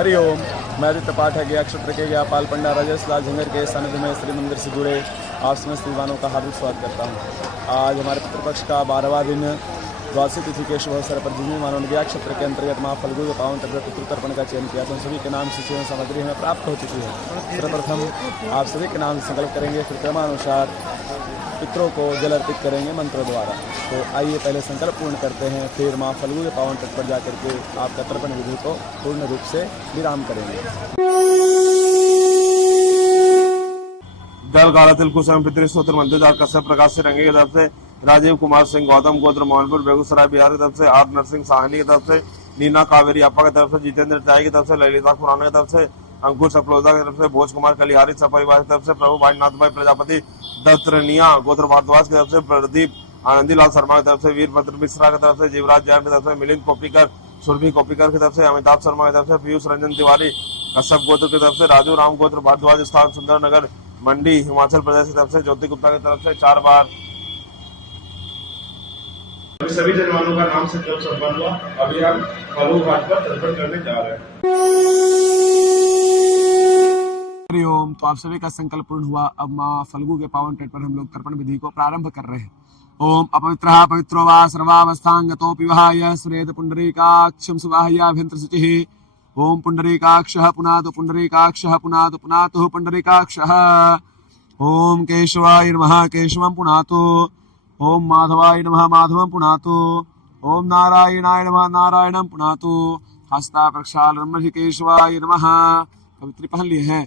हरि ओम। मैं आदित्य पाठक अक्षत्र के व्यापाल पंडा राजेश लाल झंगर के सानिध्य में श्री मंदिर से जुड़े आप समस्त विद्वानों का हार्दिक स्वागत करता हूँ। आज हमारे पितृपक्ष का 12वां दिन द्वादशी तिथि के शुभ अवसर पर जिन्हें मानव नदिया क्षेत्र के अंतर्गत माँ फल्गु के पावन तक पितृतर्पण का चयन किया था, उन सभी के नाम से जीवन सामग्री हमें प्राप्त हो चुकी है। सर्वप्रथम आप सभी के नाम से संकल्प करेंगे, फिर क्रमानुसार पितरों को जल अर्पित करेंगे मंत्रों द्वारा। तो आइए पहले संकल्प पूर्ण करते हैं, फिर माँ फल्गु के पावन तट पर जाकर के आपका तर्पण विधि को पूर्ण रूप से विराम करेंगे। जल काला तिल कुसुम पितृ स्तोत्र मंत्र कश्यप प्रकाश से रंगे की तरफ से राजीव कुमार सिंह गौतम गोत्र मोहनपुर बेगूसराय बिहार की तरफ से आर नरसिंह साहनी की तरफ से नीना कावेरी आपा की तरफ से जितेंद्र चाय की तरफ से ललिता खुराना की तरफ से अंकुर सफलोदा की तरफ से भोज कुमार कलिहारी सपरिवार की तरफ से प्रभु भाईनाथ भाई प्रजापति दत्तरनिया गोत्र भारद्वाज की तरफ से प्रदीप आनंदीलाल शर्मा की तरफ से वीरभद्र मिश्रा की तरफ से जीवराज जैन की तरफ से मिलिंद कोपीकर सुरभि कोपीकर की तरफ से अमिताभ शर्मा की तरफ से पीयूष रंजन तिवारी कश्यप गोत्र की तरफ से राजू राम गोत्र भारद्वाज स्थान सुंदर नगर मंडी हिमाचल प्रदेश की तरफ से ज्योति गुप्ता की तरफ से 4 बार। सभी जनवानों का नाम से जब संपन्न हुआ, अभी हम फल्गु घाट पर तर्पण करने जा रहे हैं। हरिओम। तो आप सभी का संकल्प पूर्ण हुआ। अब माँ फल्गु के पावन तट पर हम लोग तर्पण विधि को प्रारंभ कर रहे हैं। ओम अपवित्रः पवित्रो वा सर्वावस्थांगतोऽपि विहाय स्मरेत पुंडरीकाक्षं सुवाह्याभ्यंतर शुचिः। ओम पुंडरीकाक्षः पुनातु पुंडरीकाक्षः पुनातु पुनातु पुंडरीकाक्षः। ओम केशवाय नमः केशवं पुनातु। ओम माधवाय नमः माधवं पुनातु। ओम नारायणाय नमः नारायणं पुनातु। हस्ता प्रक्षालनं केशवाय नमः। पवित्र पहन लिए हैं।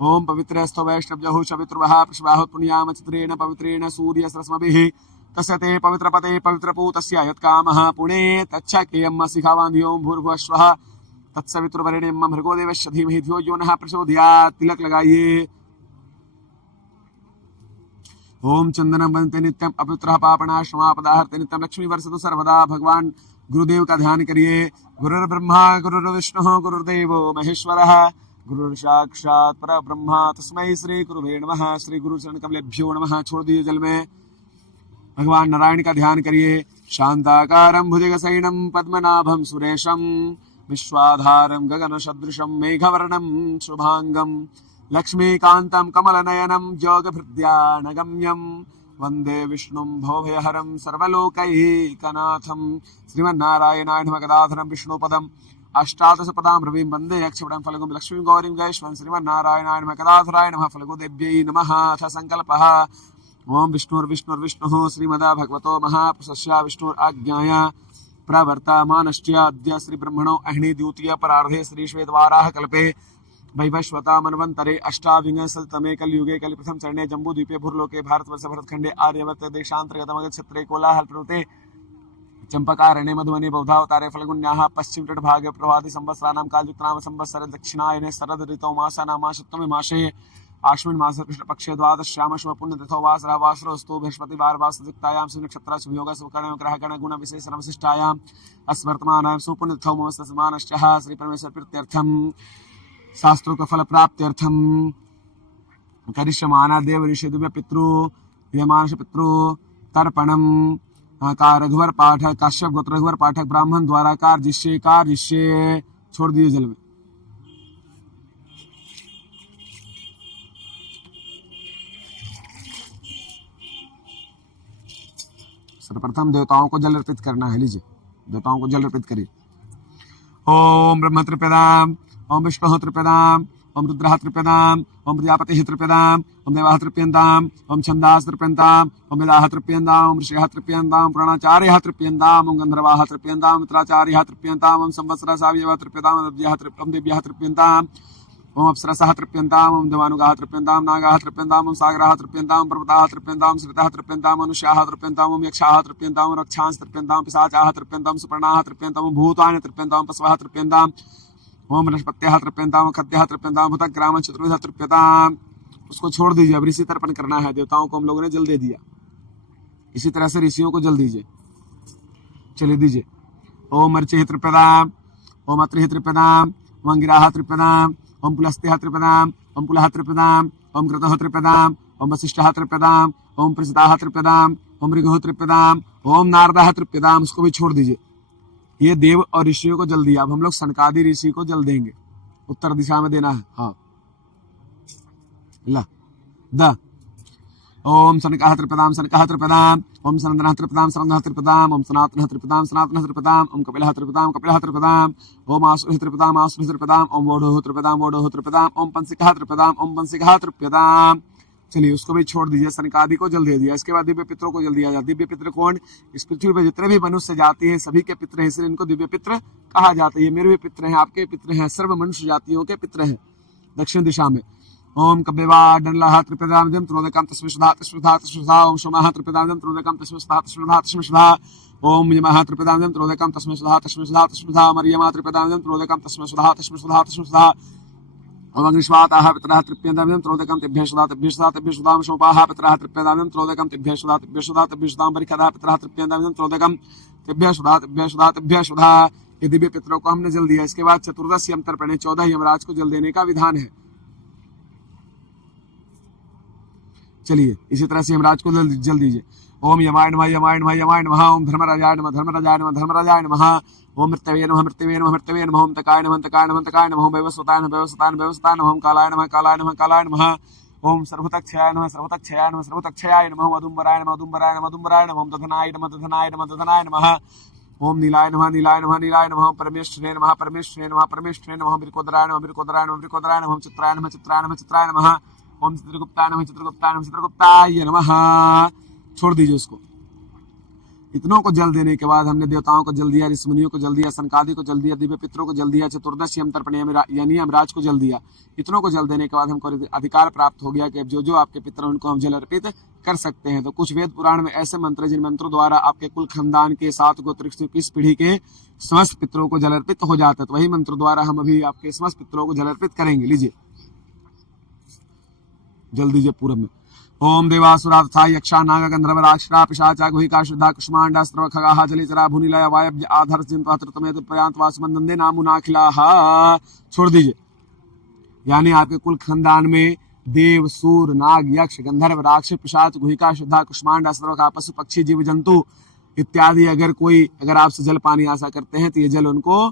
ओम पवित्रस्तु वैष्णव्यः पवित्रवः प्रश्वाहुत पुण्याम चित्रेण पवित्रेण सूर्य सरस्मभिः तस्य ते पवित्रपते पवित्रपूतस्य यत्कामः पुणे तच्छकेयम् शिखावान्धियो भूर्भुवस्वः तत्सवितुर्वरेण्यं भर्गो देवस्य धीमहि धियो यो नः प्रचोदयात्। तिलक लगाइए। ओम चंदनम बनते नित्यम अपवित्रः पापनाशमापदाहर्ते नित्यम लक्ष्मी वर्षतु सर्वदा। भगवान गुरुदेव का ध्यान करिए। गुरुर्ब्रह्मा गुरुर्विष्णुः गुरुर्देवो महेश्वरः गुरुर् साक्षात् परब्रह्म तस्मै श्री गुरुवे नमः। श्री गुरु चरण कमलेभ्यो नमः। छोड़ दीजिए जल में। भगवान नारायण का ध्यान करिए। शांताकारं भुजगशयनं पद्मनाभं सुरेशं विश्वाधारं गगन सदृशं मेघवर्णं शुभांगं लक्ष्मीकान्तं कमलनयनं योगभृद्यानगम्यं वंदे विष्णुं भवभयहरं सर्वलोकैकनाथं। श्रीमन्नारायणाय नमः। गदाधरं विष्णुपदम् अष्टादशपदां रविं वन्दे यक्षपदं फल्गुं लक्ष्मीं गौरीं गैश्वं। श्रीमन्नारायणाय नमः। गदाधराय नमः। फल्गुदेव्यै नमः। अथ संकल्पः। ओम विष्णुर्विष्णुर्विष्णुः श्रीमदा भगवतो महापुरुषस्य विष्णुराज्ञाया प्रवर्तमानश्च अद्य श्री ब्रह्मणो अह्नि द्वितीय परार्धे श्री श्वेतवाराह कल्पे वैवस्वता मनवंतरे अष्टाविंशतितमे कलयुगे कलिप्रथम चरणे जम्बूद्वीपे भूर्लोके भारतवर्ष भरतखंडे आर्यवर्त देशांतर्गतम क्षेत्रे कोलाहल प्रवृत्ते चंपकारण्ये मधुवने बौद्धावतारे फल्गुन्याः पश्चिम तट भागे प्रभाति संवत्सराणां कालयुक्तनाम संवत्सरे दक्षिणायने शरद ऋतौ मासानां सप्तमे मासे आश्विन मास कृष्ण पक्षे द्वादश्याम शुभ पुण्य तिथौ वासरः वासरोस्तु बृहस्पतिवार वासयुक्तायां नक्षत्र शुभयोग शुभकर्ण ग्रह गण गुण विशेषण विशिष्टायां अस्वर्तमानां सुपुण्य तिथौ ममस्तस्मानश्च श्री परमेश्वर प्रीत्यर्थम शास्त्रोक्त फल प्राप्त्यर्थम करिष्यमाना देव ऋषि दिव्य पितृ यमानस पितृ तर्पणम का रघुवर पाठक काश्यप गोत्र रघुवर पाठक ब्राह्मण द्वारा कार्य छोड़ दिए जल में। सर्वप्रथम देवताओं को जल अर्पित करना है। लीजिए देवताओं को जल अर्पित करिए। ओम ब्रह्म त्रिपदाम ओम विष्णु त्रिपदाम ओम रुद्रः त्रिपदाम ओम प्रजापतिः त्रिपदाम ओम देवाः तृप्यन्ताम ओम छन्दाः तृप्यन्ताम ओम वेदाः तृप्यन्ताम ओम ऋषयः तृप्यन्ताम पुराणाचार्याः तृप्यन्ताम ओम गन्धर्वाः तृप्यन्ताम मित्राचार्याः तृप्यन्ताम ओम संवत्सरः सावयवः तृप्यन्ताम ओम देव्याः तृप्यन्ताम ओम अप्सरसः तृप्यन्ताम ओम देवानुगाः तृप्यन्ताम नागाः तृप्यन्ताम ओम सागराः तृप्यन्ताम पर्वताः तृप्यन्ताम श्रिताः तृप्यन्ताम मनुष्याः तृप्यन्ताम ओम यक्षाः तृप्यन्ताम रक्षांस तृप्यन्ताम पिशाचाः तृप्यन्ताम सुपर्णाः तृप्यन्ताम भूतानि तृप्यन्ताम पशवः तृप्यन्ताम ओम बृहस्पत्याः तृप्यन्ताम खद्यः तृप्यन्ताम भूतग्रामं चतुर्विधः तृप्यताम। उसको छोड़ दीजिए। अब ऋषि तर्पण करना है। देवताओं को हम लोगों ने जल दे दिया, इसी तरह से ऋषियों को जल दीजिए। चलिए दीजिए। ओम अर्चिः तृप्यताम ओम अत्रिः तृप्यताम ओम अंगिराः तृप्यताम ओम पुलस्त्यः तृप्यताम ओम पुलः तृप्यताम ओम क्रतुः तृप्यताम ओम वसिष्ठः तृप्यताम ओम प्रसिताः तृप्यताम ओम ऋगुः तृप्यताम ओम नारदः तृप्यताम। उसको भी छोड़ दीजिए। ये देव और ऋषियों को जल दिया। अब हम लोग सनकादि ऋषि को जल देंगे। उत्तर दिशा में देना है। हाँ ला द ओम सनकः त्रिपदाम सनकः त्रिपदाम, ओम सनंदनः त्रिपदाम सनंदनः त्रिपदाम, ओम सनातनः त्रिपदाम सनातनः त्रिपदाम, ओम कपिलः त्रिपदाम कपिलः त्रिपदाम, ओम आसुरः त्रिपदाम आसुरः त्रिपदाम, ओम वोढोः त्रिपदाम वोढोः त्रिपदाम, ओम पंसिकः त्रिपदाम ओम पंसिकः त्रिपदाम। चलिए उसको भी छोड़ दीजिए, सनकादि को जल दे दिया। इसके बाद दिव्य पितरों को जल दिया जाता। दिव्य पित्र कौन? इस पृथ्वी पर जितने भी मनुष्य जाति है सभी के पित्र हैं, इसलिए इनको दिव्य पित्र कहा जाता है। ये मेरे भी पित्र हैं, आपके पित्र हैं, सर्व मनुष्य जातियों के पित्र हैं। दक्षिण दिशा में ओम कब्बेवाडनलः त्रिपदामिदं त्रोदकं तस्मै सुधा तस्मै सुधा तस्मै सुधा, ओम सोमः त्रिपदामिदं त्रोदकं तस्मै सुधा तस्मै सुधा तस्मै सुधा, ओम यमः त्रिपदामिदं त्रोदकं तस्मै सुधा तस्मै सुधा तस्मै सुधा, मरियमा त्रिपदामिदं त्रोदकं तस्मै सुधा तस्मै सुधा तस्मै सुधा, ओम अग्निश्वाताः पितरः तृप्यन्तामिदं त्रोदकं तेभ्यः सुधा तेभ्यः सुधा तेभ्यः सुधा, ओम शोपाः पितरः तृप्यन्तामिदं त्रोदकं तेभ्यः सुधा तेभ्यः सुधा तेभ्यः सुधा, ओम बरिखदः पितरः तृप्यन्तामिदं त्रोदकं तेभ्यः सुधा तेभ्यः सुधा तेभ्यः सुधा। ये दिव्य पितरों को हमने जल दिया। इसके बाद चतुर्दश यम तर्पण, 14 यमराज को जल देने का विधान है। चलिए इसी तरह से यमराज को जल दीजिए। ओम यमाय नमः यमाय नमः यमाय नमः, ओम धर्मराजाय नमः धर्मराजाय नमः धर्मराजाय नमः, ओम मृत्यवे नमः मृत्यवे नमः मृत्यवे नमः, ओम तकाय नमः तकाय नमः तकाय नमः, ओम वैवस्वताय नमः वैवस्वताय नमः वैवस्वताय नमः, ओम कालाय नमः कालाय नमः कालाय नमः, ओम सर्वतक्षयाय नमः सर्वतक्षयाय नमः सर्वतक्षयाय नमः, ओम अदुम्बराय नमः अदुम्बराय नमः अदुम्बराय नमः, ओम दधनाय नमः दधनाय नमः दधनाय नमः, ओम नीलाय नमः नीलाय नमः नीलाय नमः, ओम परमेश्वरे नमः परमेश्वरे नमः परमेश्वरे नमः, ओम बिरकोदराय नमः बिरकोदराय नमः बिरकोदराय नमः, ओम चित्राय नमः चित्राय नमः चित्राय नमः, ओम चित्रगुप्ताय नमः चित्रगुप्ताय नमः चित्रगुप्ताय नमः। छोड़ दीजिए उसको। इतनों को जल देने के बाद हमने देवताओं को जल दिया, ऋषि मुनियों को जल दिया, सनकादि को जल दिया, दिव्य पितरों को जल दिया, चतुर्दश यम तर्पण यानी यमराज को जल दिया। इतनों को जल देने के बाद हमको अधिकार प्राप्त हो गया कि अब जो जो आपके पितर उनको हम जल अर्पित कर सकते हैं। तो कुछ वेद पुराण में ऐसे मंत्र जिन मंत्रों द्वारा आपके कुल खानदान के 7 गोत्र 21 पीढ़ी के समस्त पितरों को जल अर्पित हो जाता है। तो वही मंत्र द्वारा हम अभी आपके समस्त पितरों को जल अर्पित करेंगे। लीजिए जल दीजिए पूर्व में। ओम देवासुरा तथा यक्षा नाग गंधर्व राक्षसा पिशाचा गुहिका शुद्धा कुष्मांडा स्त्रव खगाः जलिचरा भूनिलय वायव्य आधर चिंता त्रितमेत प्रयांत वासमंदे नामुनाखिलाः। छोड़ दीजिए। यानी आपके कुल खानदान में देव सूर नाग यक्ष गंधर्व राक्षस पिशाच गुहिका शुद्धा कुष्मांडा स्त्रव खगा पशु पक्षी जीव जंतु इत्यादि अगर आपसे जल पानी आशा करते हैं तो ये जल उनको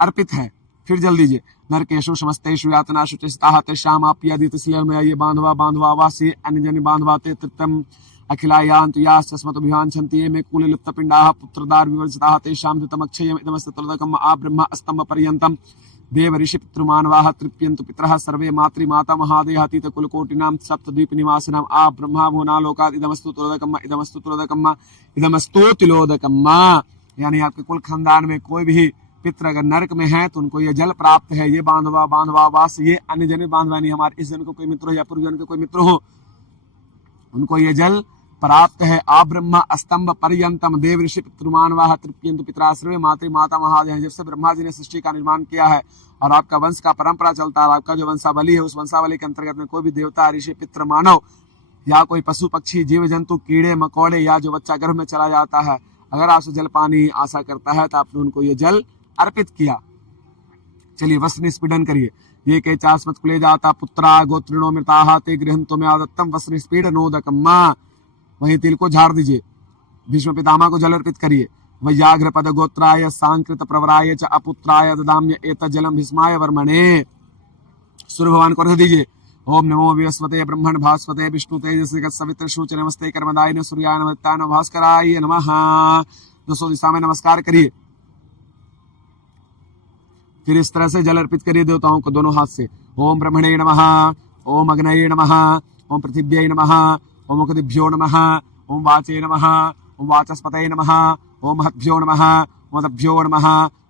अर्पित है। फिर जल दीजिए। नरकेशु समस्तेषु यातनाषु चिस्ताः तेषाम् आप्यादित इसलिए ये बांधवा बांधवा वासी अन्य जन बांधवा ते तृप्तम अखिलायान्तु यास्तस्मत् अभिवाञ्छन्ति ये मे कुले लिप्त पिंडाः पुत्रदार विवर्जिताः तेषां धृतमक्षयम् इदमस्य तुलदकम् आ ब्रह्म स्तंभ पर्यन्तम् देव ऋषि पितृमानवाः तृप्यन्तु पितरः सर्वे मातृमाता महादेहातीत कुलकोटिनां सप्तद्वीप निवासिनाम् आ ब्रह्मा भुवनालोकात् इदमस्तु तुलदकम् इदमस्तु तुलदकम् इदमस्तु तिलोदकम्। यानी आपके कुल खानदान में कोई भी पित्र अगर नरक में है तो उनको ये जल प्राप्त है। ये बांधवा बांधवा वास ये अन्य जन बांधवा नहीं, हमारे इस जन को कोई मित्र हो या पूर्व जन के कोई मित्र हो उनको ये जल प्राप्त है। आ ब्रह्मा स्तंभ पर्यंतम देव ऋषि पितृमानवाः तृप्यन्तु पितराश्रय मातृ माता महादेव। जब से ब्रह्मा जी ने सृष्टि का निर्माण किया है और आपका वंश का परंपरा चलता है, आपका जो वंशावली है उस वंशावली के अंतर्गत में कोई भी देवता ऋषि पितृ मानव या कोई पशु पक्षी जीव जंतु कीड़े मकोड़े या जो बच्चा गर्भ में चला जाता है अगर आपसे जल पानी आशा करता है तो आपने उनको ये जल अर्पित किया। चलिए वस्त्र निस्पीडन करिए। ये के चास्मत कुले जाता पुत्रा गोत्रिणो मृताः ते गृहंतो में आदत्तम वस्त्र निस्पीडनोदकम्। वहीं तिल को झाड़ दीजिए। भीष्म पितामह को जल अर्पित करिए। वैयाघ्र पद गोत्राय सांकृत प्रवराय च अपुत्राय ददाम्य एतत् जलम भीष्माय वर्मणे। सूर्य भगवान को रख दीजिए। ओम नमो विवस्वते ब्रह्मण भास्वते विष्णु तेजस्वी सवित्र शुच नमस्ते कर्मदाय सूर्याय नमः भास्कराय नमः। 200 दिशा में नमस्कार करिए। फिर इस तरह से जल अर्पित करिए देवताओं को दोनों हाथ से। ओम ब्रह्मणे नमः, ओम अग्नये नमः, ओम पृथिव्यै नमः, ओम मुखदिभ्यो नमः, ओम वाचे नमः, ओम वाचस्पतये नमः, ओम महद्भ्यो नमः, ओम दभ्यो नमः,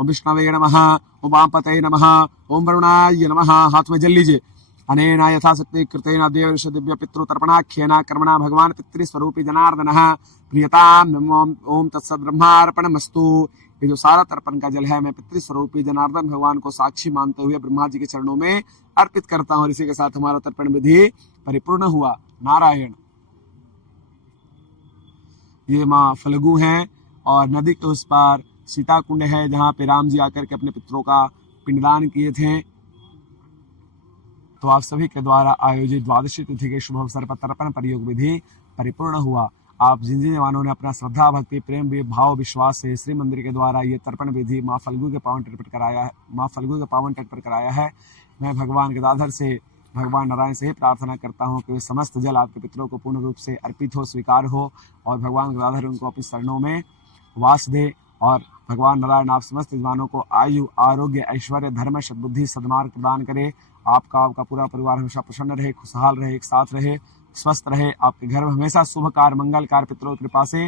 ओम विष्णवे नमः, ओम वामपतये नमः, ओम वरुणाय नमः। हाथ में जल लीजिए। अनेन यथाशक्ति कृतेन देव ऋषि दिव्य पितृ तर्पणाख्येन कर्मणा भगवान पितृस्वरूपी जनार्दनः प्रियताम नमो ओम तत्सत् ब्रह्मार्पणमस्तु। ये जो सारा तर्पण का जल है मैं पितृस्वरूपी जनार्दन भगवान को साक्षी मानते हुए ब्रह्मा जी के चरणों में अर्पित करता हूँ। इसी के साथ हमारा तर्पण विधि परिपूर्ण हुआ। नारायण। ये माँ फल्गु हैं और नदी के उस पार सीता कुंड है जहाँ पे राम जी आकर के अपने पितरों का पिंडदान किए थे। तो आप सभी के द्वारा आयोजित द्वादशी तिथि के शुभ अवसर पर तर्पण प्रयोग विधि परिपूर्ण हुआ। आप जिन जिन जवानों ने अपना श्रद्धा भक्ति प्रेम भाव विश्वास से श्री मंदिर के द्वारा ये तर्पण विधि माँ फल्गु के पावन तट पर कराया है, मैं भगवान गदाधर से भगवान नारायण से ही प्रार्थना करता हूँ कि वे समस्त जल आपके पितरों को पूर्ण रूप से अर्पित हो, स्वीकार हो और भगवान गदाधर उनको अपनी शरणों में वास दे। और भगवान नारायण आप समस्त जवानों को आयु आरोग्य ऐश्वर्य धर्म सद्बुद्धि सद्मार्ग प्रदान करे। आपका पूरा परिवार हमेशा प्रसन्न रहे, खुशहाल रहे, एक साथ रहे, स्वस्थ रहे। आपके घर में हमेशा शुभ कार्य मंगल कार्य पितरों की कृपा से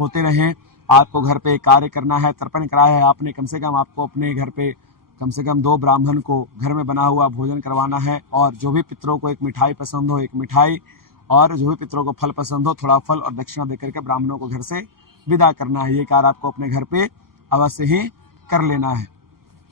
होते रहें। आपको घर पे कार्य करना है, तर्पण कराया है आपने, कम से कम आपको अपने घर पे कम से कम 2 ब्राह्मण को घर में बना हुआ भोजन करवाना है। और जो भी पितरों को एक मिठाई पसंद हो, एक मिठाई, और जो भी पितरों को फल पसंद हो, थोड़ा फल और दक्षिणा देकर के ब्राह्मणों को घर से विदा करना है। ये कार्य आपको अपने घर पे अवश्य ही कर लेना है।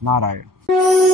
नारायण।